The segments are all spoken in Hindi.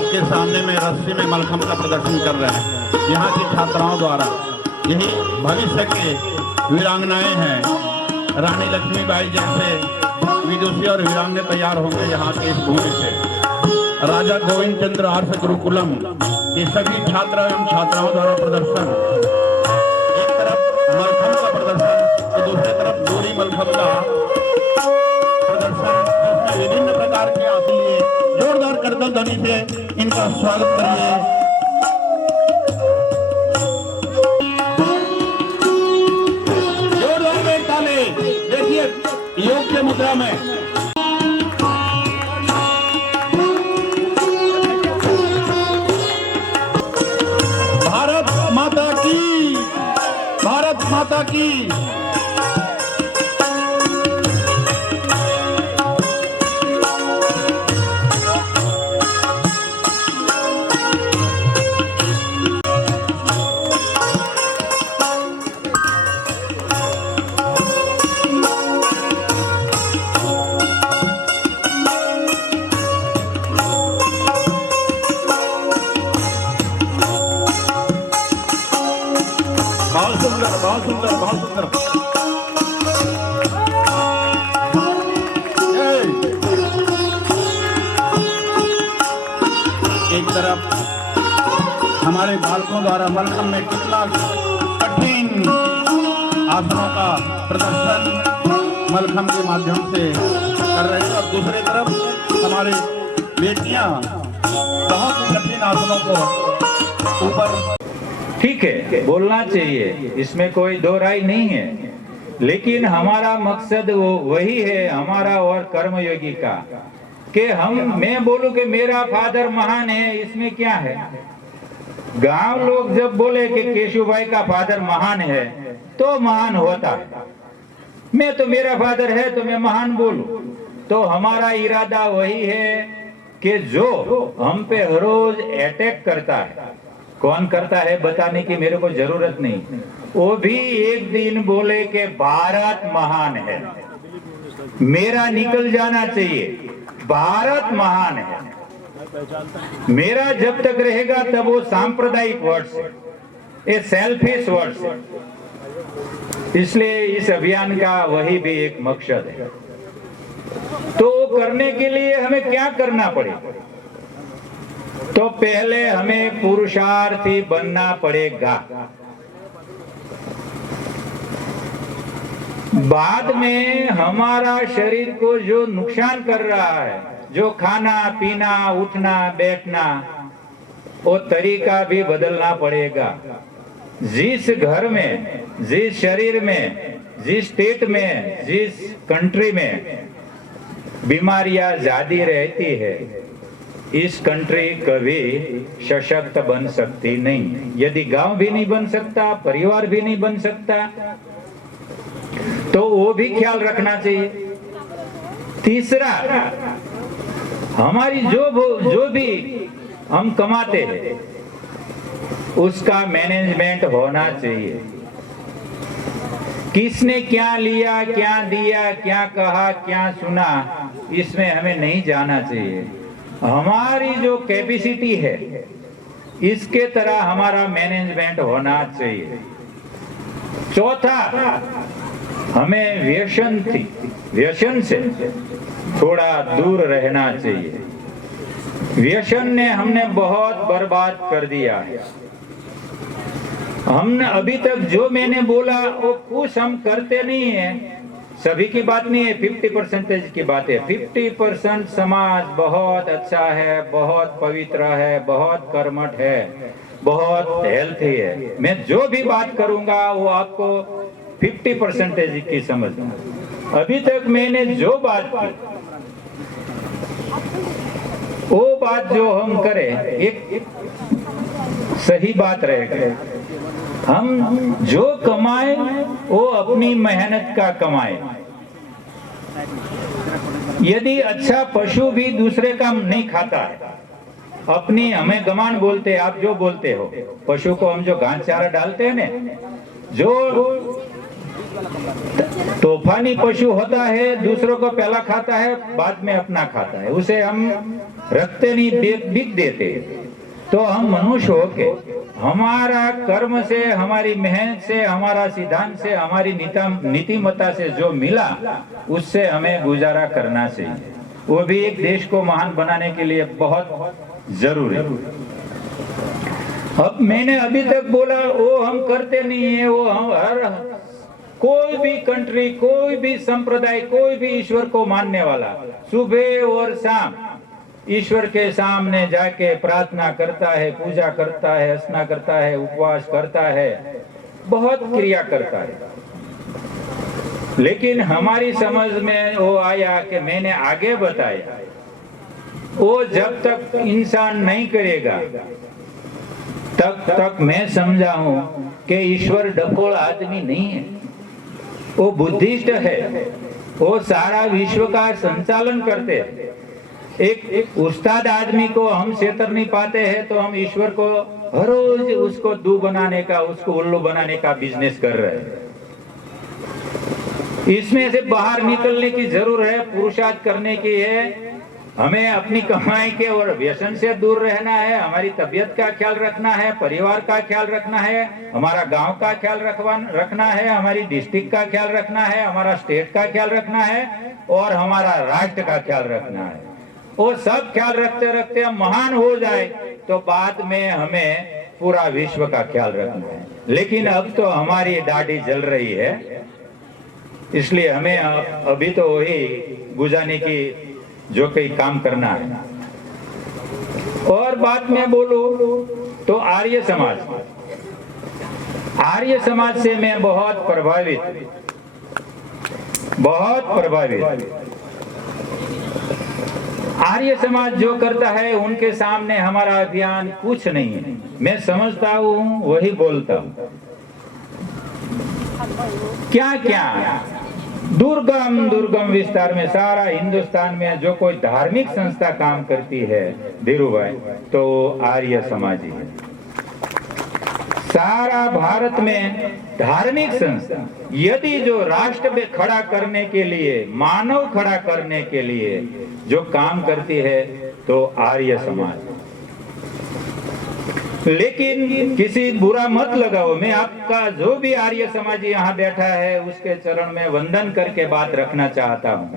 आपके सामने में रस्सी में मलखम का प्रदर्शन कर रहे हैं। यहाँ की छात्राओं द्वारा यही भविष्य के वीरांगनाएं हैं। रानी लक्ष्मीबाई जैसे विदुषी और वीरांगने तैयार होंगे यहाँ की इस भूमि से। राजा गोविंद चंद्र आर्ष गुरुकुलम ये सभी छात्र एवं छात्राओं द्वारा प्रदर्शन, एक तरफ मलखम का प्रदर्शन तो दूसरी तरफ डोरी मलखम का प्रदर्शन, जिसमें विभिन्न प्रकार के आसलिए जोरदार करतल ध्वनि से इनका स्वागत करिए। जोरदार में ताली। देखिए योग के मुद्रा में भारत माता की, भारत माता की। बहुत सुंदर, बहुत सुंदर, बहुत सुंदर। एक तरफ हमारे बालकों द्वारा मलखम में कितना कठिन आसनों का प्रदर्शन मलखम के माध्यम से कर रहे हैं, और दूसरी तरफ हमारे बेटियां बहुत कठिन आसनों को ऊपर। ठीक है, बोलना चाहिए, इसमें कोई दो राय नहीं है, लेकिन हमारा मकसद वो वही है हमारा और कर्मयोगी का कि मैं बोलूं कि मेरा फादर महान है, इसमें क्या है। गांव लोग जब बोले कि केशुभाई का फादर महान है तो महान होता है, मैं तो मेरा फादर है तो मैं महान बोलूं। तो हमारा इरादा वही है कि जो हम पे हर रोज अटैक करता है, कौन करता है बताने की मेरे को जरूरत नहीं, वो भी एक दिन बोले कि भारत महान है, मेरा निकल जाना चाहिए भारत महान है। मेरा जब तक रहेगा तब वो सांप्रदायिक वर्ड्स है, ये सेल्फिश वर्ड्स है। इसलिए इस अभियान का वही भी एक मकसद है। तो करने के लिए हमें क्या करना पड़ेगा? तो पहले हमें पुरुषार्थी बनना पड़ेगा, बाद में हमारा शरीर को जो नुकसान कर रहा है, जो खाना पीना उठना बैठना, वो तरीका भी बदलना पड़ेगा। जिस घर में, जिस शरीर में, जिस स्टेट में, जिस कंट्री में बीमारियां ज्यादा रहती है, इस कंट्री कभी सशक्त बन सकती नहीं। यदि गांव भी नहीं बन सकता, परिवार भी नहीं बन सकता, तो वो भी ख्याल रखना चाहिए। तीसरा, हमारी जो भी हम कमाते हैं उसका मैनेजमेंट होना चाहिए। किसने क्या लिया, क्या दिया, क्या कहा, क्या सुना, इसमें हमें नहीं जाना चाहिए। हमारी जो कैपेसिटी है इसके तरह हमारा मैनेजमेंट होना चाहिए। चौथा, हमें व्यसन से थोड़ा दूर रहना चाहिए। व्यसन ने हमने बहुत बर्बाद कर दिया है। हमने अभी तक जो मैंने बोला वो कुछ हम करते नहीं है, सभी की बात नहीं है, 50% की बात है। 50% समाज बहुत अच्छा है, बहुत पवित्र है, बहुत कर्मठ है, बहुत हेल्थी है। मैं जो भी बात करूंगा वो आपको 50% की समझना। अभी तक मैंने जो बात की वो बात जो हम करें एक सही बात रहेगा। हम जो कमाए वो अपनी मेहनत का कमाए। यदि अच्छा पशु भी दूसरे का नहीं खाता है, अपनी हमें गमान बोलते हैं, आप जो बोलते हो, पशु को हम जो घास चारा डालते हैं ना, जो तूफानी पशु होता है, दूसरों को पहला खाता है, बाद में अपना खाता है, उसे हम रखते नहीं, बिक देते। तो हम मनुष्य होके हमारा कर्म से, हमारी मेहनत से, हमारा सिद्धांत से, हमारी नीतिमत्ता से जो मिला उससे हमें गुजारा करना चाहिए। वो भी एक देश को महान बनाने के लिए बहुत जरूरी। अब मैंने अभी तक बोला वो हम करते नहीं है, वो हम हर कोई भी कंट्री, कोई भी संप्रदाय, कोई भी ईश्वर को मानने वाला सुबह और शाम ईश्वर के सामने जाके प्रार्थना करता है, पूजा करता है, अर्चना करता है, उपवास करता है, बहुत क्रिया करता है। लेकिन हमारी समझ में वो आया कि मैंने आगे बताया, वो जब तक इंसान नहीं करेगा तब तक मैं समझा हूं कि ईश्वर डकोल आदमी नहीं है, वो बुद्धिस्ट है, वो सारा विश्व का संचालन करते हैं। एक उस्ताद आदमी को हम छेतर नहीं पाते हैं तो हम ईश्वर को हर रोज उसको दू बनाने का, उसको उल्लू बनाने का बिजनेस कर रहे हैं। इसमें से बाहर निकलने की जरूरत है, पुरुषार्थ करने की है। हमें अपनी कमाई के और व्यसन से दूर रहना है, हमारी तबीयत का ख्याल रखना है, परिवार का ख्याल रखना है, हमारा गांव का ख्याल रखना है, हमारी डिस्ट्रिक्ट का ख्याल रखना है, हमारा स्टेट का ख्याल रखना है और हमारा राष्ट्र का ख्याल रखना है। वो सब ख्याल रखते रखते हम महान हो जाए तो बाद में हमें पूरा विश्व का ख्याल रखना है। लेकिन अब तो हमारी दाढ़ी जल रही है, इसलिए हमें अभी तो वही गुजारने की जो कई काम करना है। और बात में बोलूं तो आर्य समाज से मैं बहुत प्रभावित। आर्य समाज जो करता है उनके सामने हमारा अभियान कुछ नहीं है। मैं समझता हूँ वही बोलता हूँ। क्या क्या दुर्गम विस्तार में सारा हिंदुस्तान में जो कोई धार्मिक संस्था काम करती है धीरू भाई, तो आर्य समाजी है। सारा भारत में धार्मिक संस्था यदि जो राष्ट्र में खड़ा करने के लिए, मानव खड़ा करने के लिए जो काम करती है तो आर्य समाज। लेकिन किसी बुरा मत लगाओ, मैं आपका जो भी आर्य समाजी यहाँ बैठा है उसके चरण में वंदन करके बात रखना चाहता हूँ।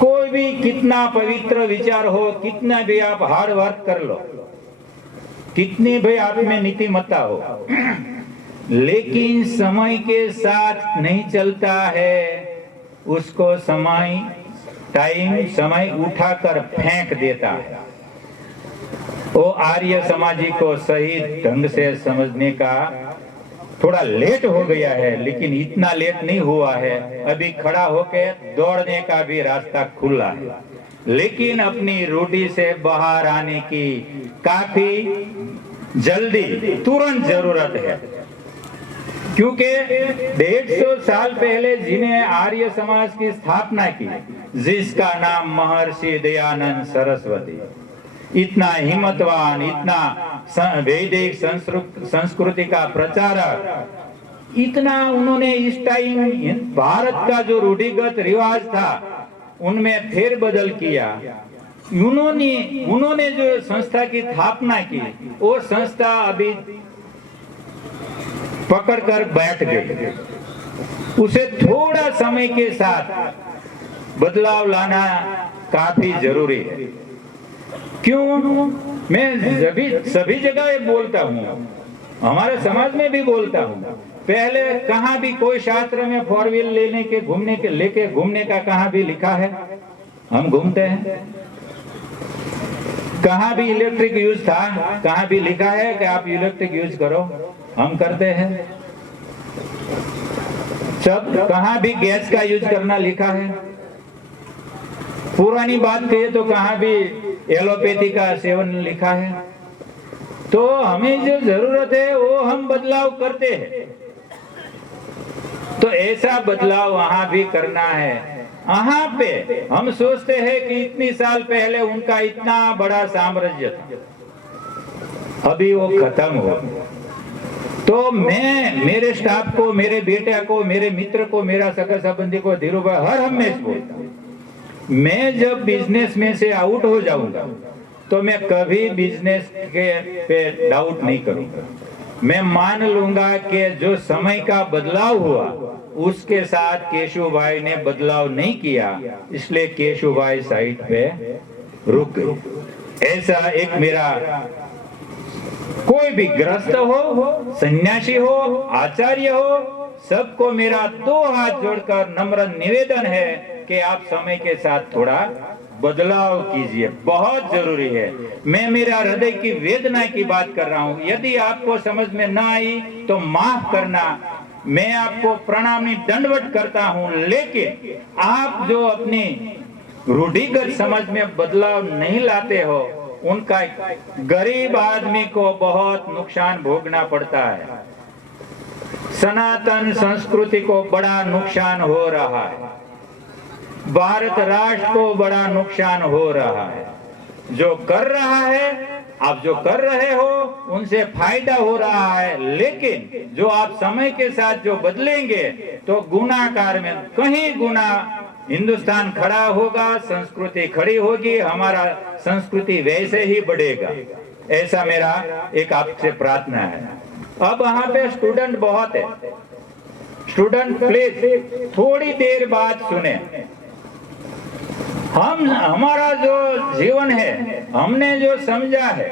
कोई भी कितना पवित्र विचार हो, कितना भी आप हार्ड वर्क कर लो, कितनी भी आप में नीतिमत्ता हो, लेकिन समय के साथ नहीं चलता है, उसको समय उठाकर फेंक देता है। वो आर्य समाजी को सही ढंग से समझने का थोड़ा लेट हो गया है, लेकिन इतना लेट नहीं हुआ है। अभी खड़ा होके दौड़ने का भी रास्ता खुला है, लेकिन अपनी रूटी से बाहर आने की काफी जल्दी, तुरंत जरूरत है। क्योंकि 150 साल पहले जिन्हें आर्य समाज की स्थापना की, जिसका नाम महर्षि दयानंद सरस्वती, इतना हिम्मतवान, इतना वैदिक संस्कृति का प्रचारक, इतना उन्होंने इस टाइम भारत का जो रूढ़िगत रिवाज था उनमें फेर बदल किया। उन्होंने जो संस्था की स्थापना की, वो संस्था अभी पकड़कर बैठ गई। उसे थोड़ा समय के साथ बदलाव लाना काफी जरूरी है। क्यों? मैं सभी जगह बोलता हूँ, हमारे समाज में भी बोलता हूँ। पहले कहाँ भी कोई शास्त्र में 4 व्हील लेके घूमने का कहाँ भी लिखा है? हम घूमते हैं। कहाँ भी इलेक्ट्रिक यूज था? कहाँ भी लिखा है कि आप इलेक्ट्रिक यूज करो? हम करते हैं। सब कहाँ भी गैस का यूज करना लिखा है? पुरानी बात कहे तो कहाँ भी एलोपैथी का सेवन लिखा है? तो हमें जो जरूरत है वो हम बदलाव करते हैं। तो ऐसा बदलाव वहां भी करना है। वहां पे हम सोचते हैं कि इतनी साल पहले उनका इतना बड़ा साम्राज्य था, अभी वो खत्म हो। तो मैं मेरे स्टाफ को, मेरे बेटे को, मेरे मित्र को, मेरा सगा संबंधी को धीरू भाई हर हमेशा बोलता हूं, मैं जब बिजनेस में से आउट हो जाऊंगा तो मैं कभी बिजनेस के पे डाउट नहीं करूंगा। मैं मान लूंगा कि जो समय का बदलाव हुआ उसके साथ केशव भाई ने बदलाव नहीं किया, इसलिए केशव भाई साइड पे रुक गए। ऐसा एक मेरा, कोई भी ग्रस्त हो, सन्यासी हो, आचार्य हो, सबको मेरा दो हाथ जोड़कर नम्र निवेदन है कि आप समय के साथ थोड़ा बदलाव कीजिए, बहुत जरूरी है। मैं मेरा हृदय की वेदना की बात कर रहा हूं, यदि आपको समझ में ना आई तो माफ करना, मैं आपको प्रणामी दंडवत करता हूं, लेकिन आप जो अपनी रूढ़िगत समझ में बदलाव नहीं लाते हो, उनका गरीब आदमी को बहुत नुकसान भोगना पड़ता है। सनातन संस्कृति को बड़ा नुकसान हो रहा है, भारत राष्ट्र को बड़ा नुकसान हो रहा है। जो कर रहा है, आप जो कर रहे हो उनसे फायदा हो रहा है, लेकिन जो आप समय के साथ जो बदलेंगे तो गुनाकार में कहीं गुना हिंदुस्तान खड़ा होगा, संस्कृति खड़ी होगी, हमारा संस्कृति वैसे ही बढ़ेगा। ऐसा मेरा एक आपसे प्रार्थना है। अब यहाँ पे स्टूडेंट बहुत है, स्टूडेंट प्लीज थोड़ी देर बाद सुने। हमारा जो जीवन है, हमने जो समझा है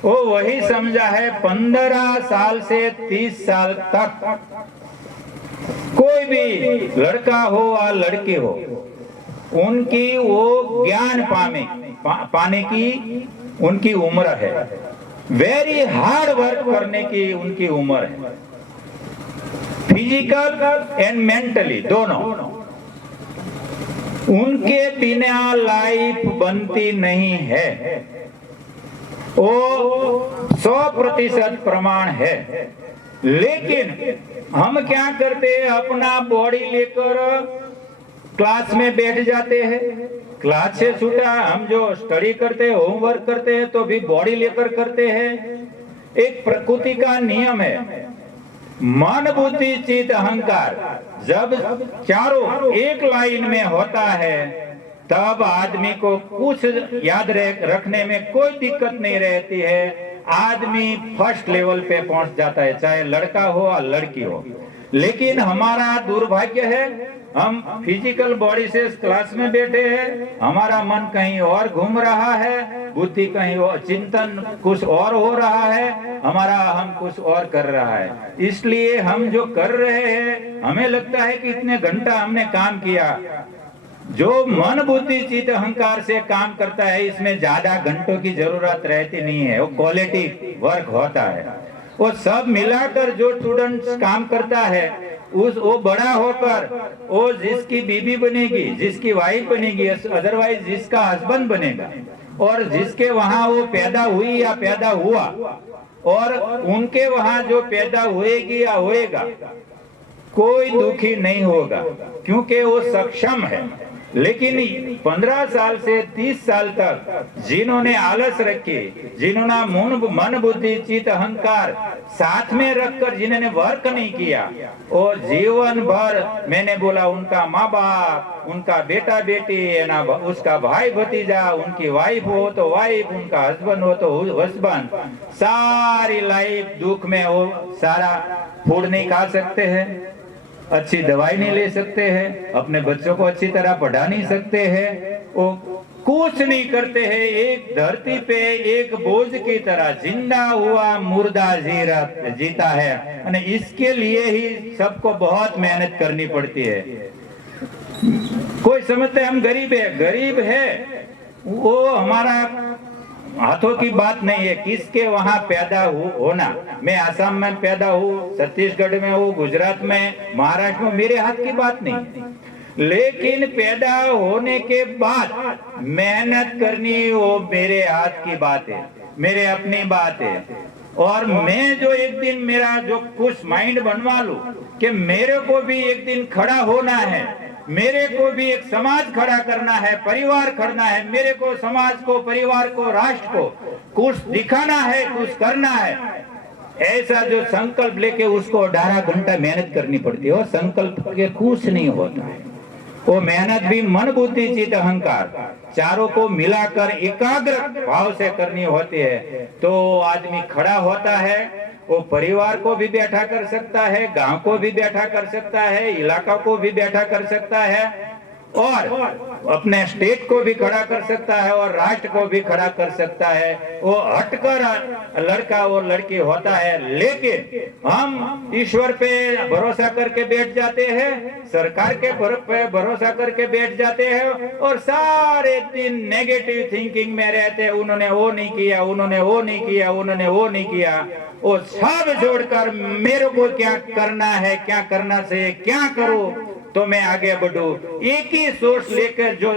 वो वही समझा है 15 साल से 30 साल तक। कोई भी लड़का हो या लड़की हो, उनकी वो ज्ञान पाने की उनकी उम्र है, वेरी हार्ड वर्क करने की उनकी उम्र है, फिजिकल एंड मेंटली दोनों। उनके बिना लाइफ बनती नहीं है, वो 100% प्रमाण है। लेकिन हम क्या करते हैं, अपना बॉडी लेकर क्लास में बैठ जाते हैं, क्लास से छूटा हम जो स्टडी करते हैं, होमवर्क करते हैं तो भी बॉडी लेकर करते हैं। एक प्रकृति का नियम है, मन बुद्धि चित्त अहंकार जब चारों एक लाइन में होता है तब आदमी को कुछ याद रखने में कोई दिक्कत नहीं रहती है, आदमी फर्स्ट लेवल पे पहुंच जाता है, चाहे लड़का हो या लड़की हो। लेकिन हमारा दुर्भाग्य है, हम फिजिकल बॉडी से क्लास में बैठे हैं, हमारा मन कहीं और घूम रहा है, बुद्धि कहीं और, चिंतन कुछ और हो रहा है, हमारा हम कुछ और कर रहा है। इसलिए हम जो कर रहे हैं, हमें लगता है कि इतने घंटा हमने काम किया। जो मन बुद्धि चित्त अहंकार से काम करता है, इसमें ज्यादा घंटों की जरूरत रहती नहीं है, वो क्वालिटी वर्क होता है। वो सब मिलाकर जो स्टूडेंट्स काम करता है, वो बड़ा होकर वो जिसकी बीबी बनेगी, जिसकी वाइफ बनेगी, अदरवाइज जिसका हस्बैंड बनेगा, और जिसके वहां वो पैदा हुई या पैदा हुआ, और उनके वहां जो पैदा हुएगी या होएगा, कोई दुखी नहीं होगा, क्योंकि वो सक्षम है। लेकिन 15 साल से 30 साल तक जिन्होंने आलस रखे, जिन्होंने मन बुद्धि चित्त अहंकार साथ में रखकर जिन्होंने वर्क नहीं किया, और जीवन भर मैंने बोला उनका माँ बाप, उनका बेटा बेटी, ना उसका भाई भतीजा, उनकी वाइफ हो तो वाइफ, उनका हस्बैंड हो तो हस्बैंड, सारी लाइफ दुख में, वो सारा फूड नहीं खा सकते हैं, अच्छी दवाई नहीं ले सकते हैं, अपने बच्चों को अच्छी तरह पढ़ा नहीं सकते हैं, वो कुछ नहीं करते हैं, एक धरती पे एक बोझ की तरह जिंदा हुआ मुर्दा जीता है। और इसके लिए ही सबको बहुत मेहनत करनी पड़ती है। कोई समझते हम गरीब है, वो हमारा हाथों की बात नहीं है, किसके वहां पैदा होना। मैं आसाम में पैदा हूँ, छत्तीसगढ़ में हूँ, गुजरात में, महाराष्ट्र में, मेरे हाथ की बात नहीं। लेकिन पैदा होने के बाद मेहनत करनी वो मेरे हाथ की बात है, मेरे अपनी बात है। और मैं जो एक दिन मेरा जो कुछ माइंड बनवा लूं कि मेरे को भी एक दिन खड़ा होना है, मेरे को भी एक समाज खड़ा करना है, परिवार करना है, मेरे को समाज को, परिवार को, राष्ट्र को कुछ दिखाना है, कुछ करना है। ऐसा जो संकल्प लेके उसको 18 घंटा मेहनत करनी पड़ती है और संकल्प के कुछ नहीं होता है। वो मेहनत भी मन बुद्धि चित्त अहंकार चारों को मिलाकर एकाग्र भाव से करनी होती है तो आदमी खड़ा होता है। वो परिवार को भी बैठा कर सकता है, गांव को भी बैठा कर सकता है, इलाका को भी बैठा कर सकता है और अपने स्टेट को भी खड़ा कर सकता है और राष्ट्र को भी खड़ा कर सकता है। वो हटकर लड़का और लड़की होता है, लेकिन हम ईश्वर पे भरोसा करके बैठ जाते हैं, सरकार के पे भरोसा करके बैठ जाते हैं और सारे दिन नेगेटिव थिंकिंग में रहते हैं। उन्होंने वो नहीं किया, उन्होंने वो नहीं किया, उन्होंने वो नहीं किया। वो सब छोड़कर मेरे को क्या करना है, क्या करना चाहिए, क्या करूं तो मैं आगे बढ़ूं, एक ही सोच लेकर जो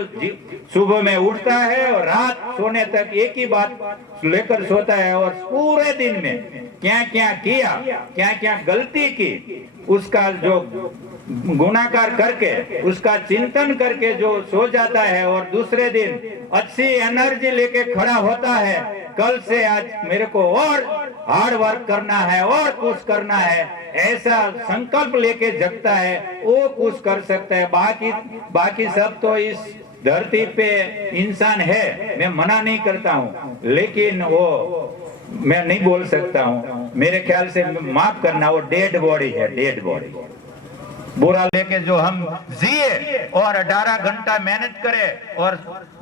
सुबह में उठता है और रात सोने तक एक ही बात लेकर सोता है और पूरे दिन में क्या क्या किया, क्या क्या गलती की, उसका जो गुणाकार करके उसका चिंतन करके जो सो जाता है और दूसरे दिन अच्छी एनर्जी लेके खड़ा होता है, कल से आज मेरे को और हार्ड वर्क करना है और कुछ करना है, ऐसा संकल्प लेके जगता है, वो कुछ कर सकता है। बाकी सब तो इस धरती पे इंसान है, मैं मना नहीं करता हूँ, लेकिन वो मैं नहीं बोल सकता हूँ, मेरे ख्याल से माफ करना, वो डेड बॉडी है, डेड बॉडी। बुरा लेके जो हम जिए और 18 घंटा मेहनत करें और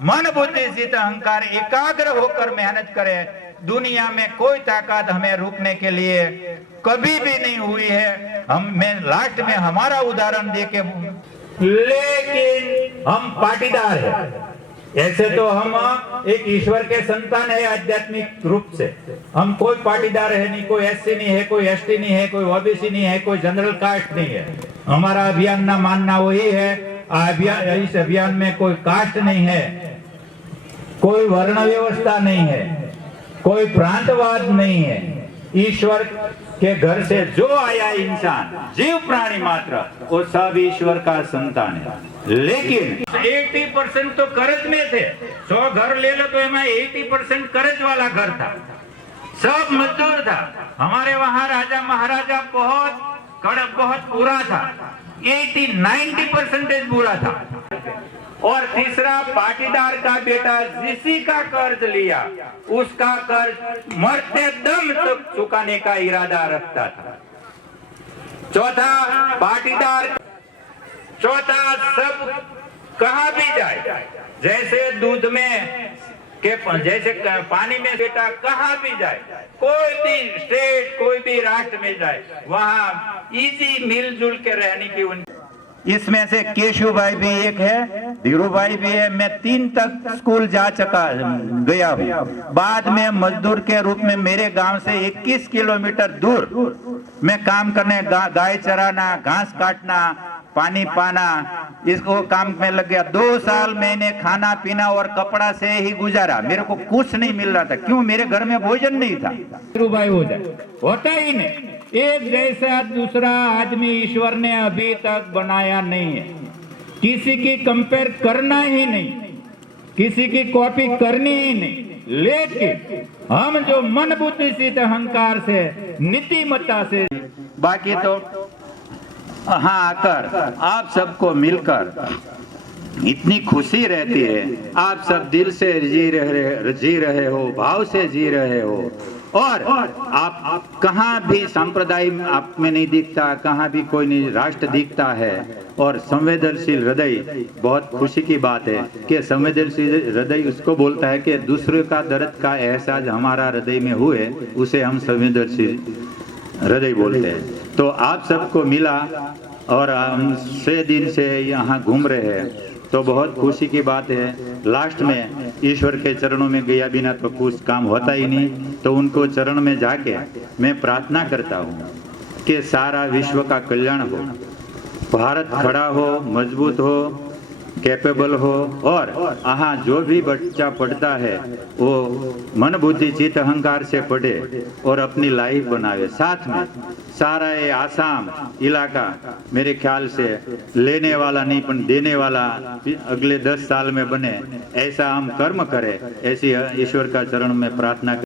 मन बुद्धि चित्त अहंकार एकाग्र होकर मेहनत करें, दुनिया में कोई ताकत हमें रोकने के लिए कभी भी नहीं हुई है। मैं लास्ट में हमारा उदाहरण देके, लेकिन हम पाटीदार हैं। ऐसे तो हम एक ईश्वर के संतान है आध्यात्मिक रूप से, हम कोई पाटीदार है नहीं, कोई एससी नहीं है, कोई एसटी नहीं है, कोई ओबीसी नहीं है, कोई जनरल कास्ट नहीं है। हमारा अभियान ना मानना वही है, इस अभियान में कोई कास्ट नहीं है, कोई वर्ण व्यवस्था नहीं है, कोई प्रांतवाद नहीं है। ईश्वर के घर से जो आया इंसान, जीव प्राणी मात्र, वो सब ईश्वर का संतान है। लेकिन 80% तो कर्ज में थे। 100 घर ले लो तो मैं 80% कर्ज वाला घर था, सब मजदूर था। हमारे वहाँ राजा महाराजा बहुत कड़क, बहुत बुरा था, 80-90% बुरा था। और तीसरा, पाटीदार का बेटा जिसी का कर्ज लिया उसका कर्ज मरते दम तक चुकाने का इरादा रखता था। चौथा, पाटीदार, चौथा सब कहाँ भी जाए, जैसे दूध में के जैसे पानी में बेटा कहाँ भी जाए, कोई भी स्टेट, कोई भी राष्ट्र में जाए, वहाँ इजी मिलजुल के रहने की उनकी। इसमें से केशव भाई भी एक है, धीरू भाई भी है। मैं 3 तक स्कूल जा चुका गया हूँ। बाद में मजदूर के रूप में मेरे गांव से 21 किलोमीटर दूर मैं काम करने, गाय चराना, घास काटना, पानी पाना, इसको काम में लग गया। 2 साल मैंने खाना पीना और कपड़ा से ही गुजारा, मेरे को कुछ नहीं मिल रहा था। क्यों? मेरे घर में भोजन नहीं था। होता ही नहीं। एक जैसा दूसरा आदमी ईश्वर ने अभी तक बनाया नहीं है। किसी की कंपेयर करना ही नहीं, किसी की कॉपी करनी ही नहीं। लेकिन हम जो मन बुद्धि चित्त अहंकार से, नीतिमत्ता से, बाकी तो हाँ आकर आप सबको मिलकर इतनी खुशी रहती है। आप सब दिल से जी रहे हो, भाव से जी रहे हो। और आप कहाँ भी संप्रदाय आप में नहीं दिखता, कहाँ भी कोई नहीं राष्ट्र दिखता है। और संवेदनशील हृदय, बहुत खुशी की बात है कि संवेदनशील हृदय उसको बोलता है कि दूसरे का दर्द का एहसास हमारा हृदय में हुए, उसे हम संवेदनशील हृदय बोलते हैं। तो आप सबको मिला और हम 6 दिन से यहाँ घूम रहे हैं, तो बहुत खुशी की बात है। लास्ट में ईश्वर के चरणों में गया बिना तो कुछ काम होता ही नहीं। तो उनको चरण में जाके मैं प्रार्थना करता हूँ कि सारा विश्व का कल्याण हो, भारत खड़ा हो, मजबूत हो, कैपेबल हो। और यहाँ जो भी बच्चा पढ़ता है वो मन बुद्धि चित्त अहंकार से पढ़े और अपनी लाइफ बनावे। साथ में सारा ये आसाम इलाका मेरे ख्याल से लेने वाला नहीं पण देने वाला अगले 10 साल में बने, ऐसा हम कर्म करें, ऐसी ईश्वर का चरण में प्रार्थना।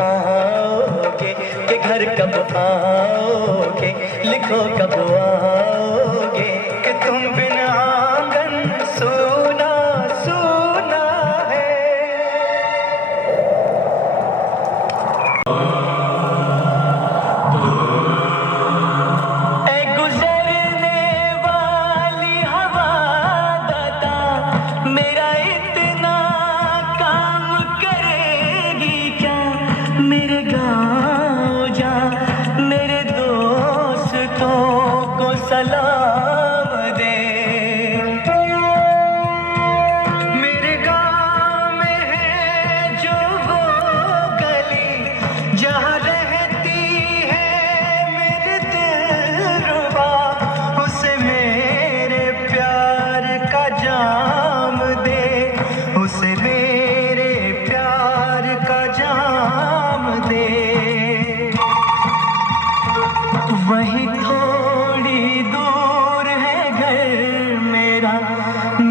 आओगे, कि घर कब आओगे, लिखो कब आओगे, कि तुम बिन आंगन सूना सूना है। ऐ गुजरने वाली हवा दाता, मेरा इतना काम करेगी क्या, मेरे गाँव जा, मेरे दोस्तों को सलाम दे। मेरे गाँव में है जो वो गली, जहाँ रहती है मेरे दिलरुबा, उसे मेरे प्यार का जाम दे, उसे मेरे प्यार का जाम दे। वहीं थोड़ी दूर है घर मेरा,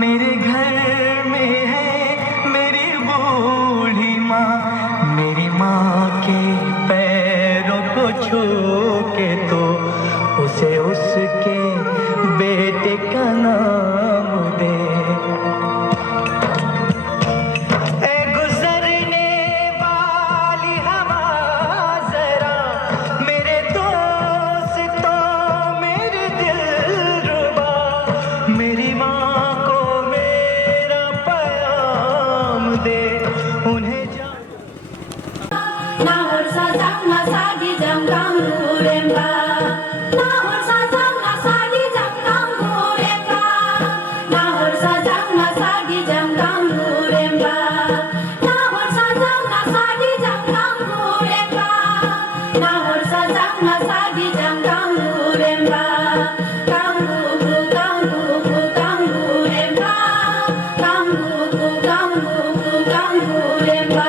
मेरे घर में है मेरी बूढ़ी माँ, मेरी माँ के पैरों को छू के तो उसे उसके बेटे का नाम दे। ऐ गुजरने वाली हवा जरा, मेरे दोस्तों मेरे दिलरुबा, मेरी माँ को मेरा पैगाम दे, उन्हें Na horsa jam na sagi jam kam guremba, na horsa jam na sagi jam kam guremba, na horsa jam na sagi jam kam guremba, na horsa jam na sagi jam kam guremba, na horsa jam na sagi jam kam guremba, kam gu kam guremba, kam guremba, kam guremba,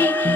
Sagi